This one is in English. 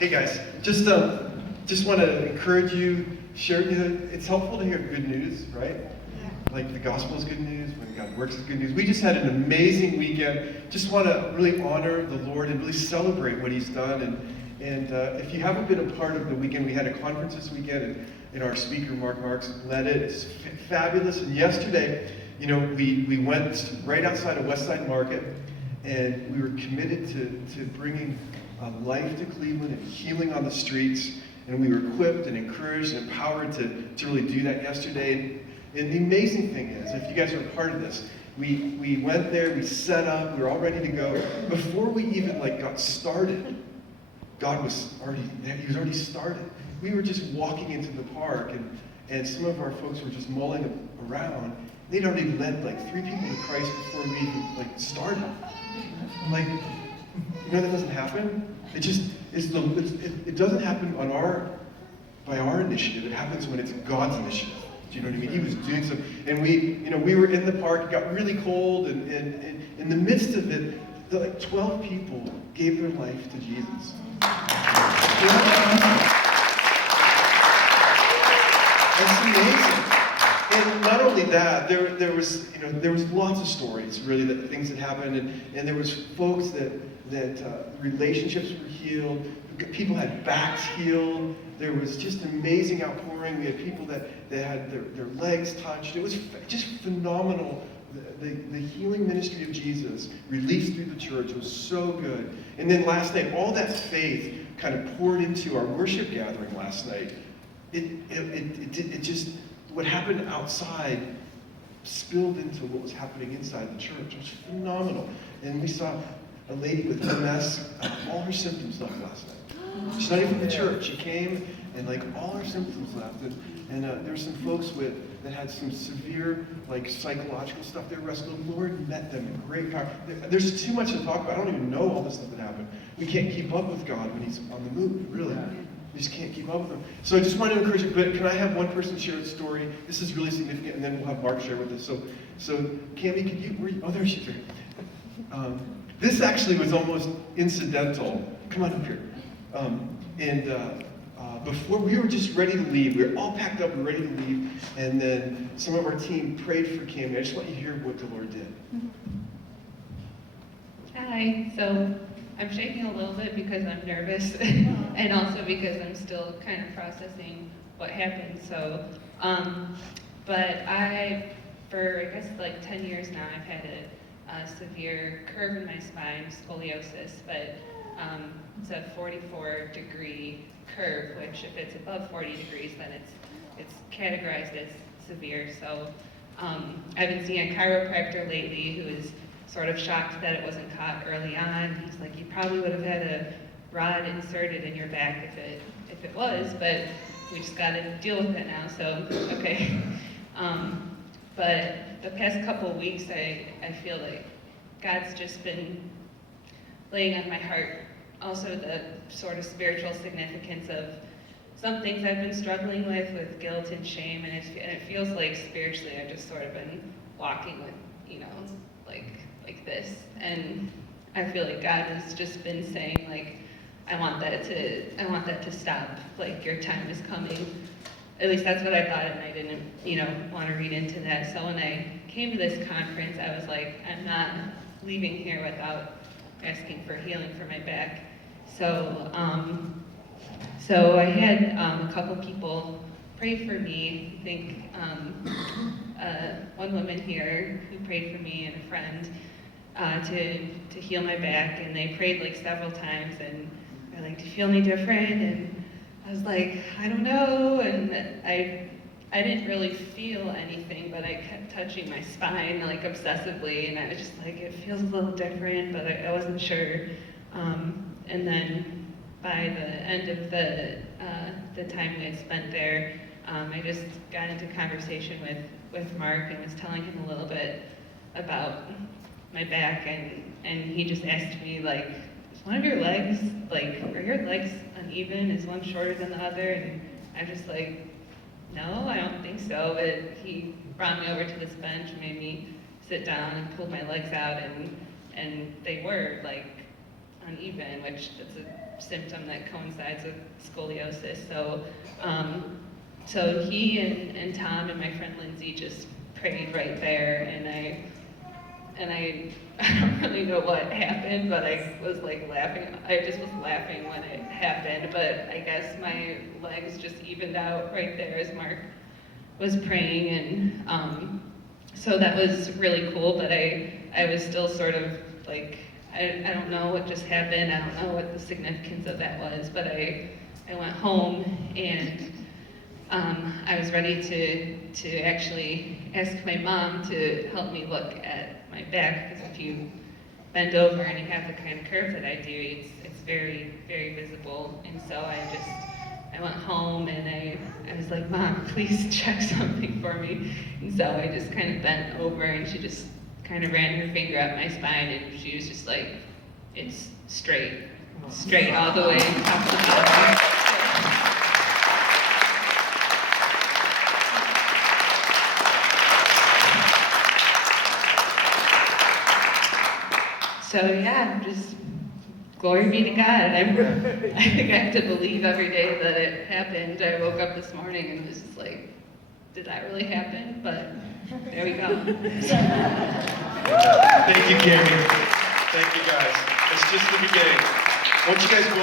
Hey guys, just want to encourage you, share, it's helpful to hear good news, right? Like the gospel is good news, when God works is good news. We just had an amazing weekend. Just want to really honor the Lord and really celebrate what He's done. And if you haven't been a part of the weekend, we had a conference this weekend, and our speaker, Mark Marks, led it. It's fabulous. And yesterday, we went right outside of Westside Market, and we were committed to bringing life to Cleveland and healing on the streets. And we were equipped and encouraged and empowered to really do that yesterday. And the amazing thing is, if you guys are a part of this, we went there, we set up, we were all ready to go. Before we even got started, God was already started. We were just walking into the park, and some of our folks were just mulling around. They'd already led 3 people to Christ before we even started. That doesn't happen. It just it doesn't happen by our initiative. It happens when it's God's initiative. Do you know what I mean? He was doing something, and we were in the park. It got really cold, and in the midst of it, 12 people gave their life to Jesus. That's amazing. And not only that, there was lots of stories, really, that things that happened, and there was folks that relationships were healed, people had backs healed. There was just amazing outpouring. We had people that had their legs touched. It was just phenomenal. The healing ministry of Jesus released through the church was so good. And then last night, all that faith kind of poured into our worship gathering last night. It just, what happened outside spilled into what was happening inside the church. It was phenomenal. And we saw a lady with MS, all her symptoms left last night. She's not even from the church. She came, and all her symptoms left. And there were some folks that had some severe psychological stuff they were wrestling with. The Lord met them in great power. There's too much to talk about. I don't even know all this stuff that happened. We can't keep up with God when He's on the move, really. We just can't keep up with Him. So I just want to encourage you, but can I have one person share a story? This is really significant, and then we'll have Mark share with us. So Cammie, could you, oh, there she is. This actually was almost incidental. Come on up here. Before we were just ready to leave, we were all packed up and ready to leave, and then some of our team prayed for Cammie. I just want you to hear what the Lord did. Hi. So I'm shaking a little bit because I'm nervous, and also because I'm still kind of processing what happened. So, but for I guess 10 years now, I've had a severe curve in my spine, scoliosis, but it's a 44-degree curve, which if it's above 40 degrees, then it's categorized as severe. So I've been seeing a chiropractor lately who is sort of shocked that it wasn't caught early on. He's like, you probably would have had a rod inserted in your back if it was, but we just got to deal with it now. So okay. But the past couple of weeks, I feel like God's just been laying on my heart also the sort of spiritual significance of some things I've been struggling with guilt and shame, and it feels like spiritually I've just sort of been walking with, like this, and I feel like God has just been saying, I want that to stop, your time is coming. At least that's what I thought, and I didn't, want to read into that. So when I came to this conference, I was like, I'm not leaving here without asking for healing for my back. So, so I had a couple people pray for me. I think one woman here who prayed for me and a friend to heal my back, and they prayed several times, and they're like, do you feel any different? And I was like, I don't know, and I didn't really feel anything, but I kept touching my spine obsessively, and I was just like, it feels a little different, but I wasn't sure. And then by the end of the time we had spent there, I just got into conversation with Mark and was telling him a little bit about my back, and he just asked me, is one of your legs, are your legs uneven? Is one shorter than the other? And I'm just like, no, I don't think so. But he brought me over to this bench and made me sit down and pulled my legs out, and they were uneven, which is a symptom that coincides with scoliosis. So he and Tom and my friend Lindsay just prayed right there, and I don't really know what happened, but I was like laughing. I just was laughing when it happened, but I guess my legs just evened out right there as Mark was praying, and so that was really cool, but I was still sort of like, I don't know what just happened, I don't know what the significance of that was, but I went home and I was ready to actually ask my mom to help me look at my back, because if you bend over and you have the kind of curve that I do, it's very, very visible. And so I went home and I was like, Mom, please check something for me. And so I just kind of bent over and she just kind of ran her finger up my spine and she was just like, it's straight all the way top to bottom. So yeah, just glory be to God. I think I have to believe every day that it happened. I woke up this morning and was just like, did that really happen? But there we go. Thank you, Gary. Thank you, guys. It's just the beginning. Once you guys go up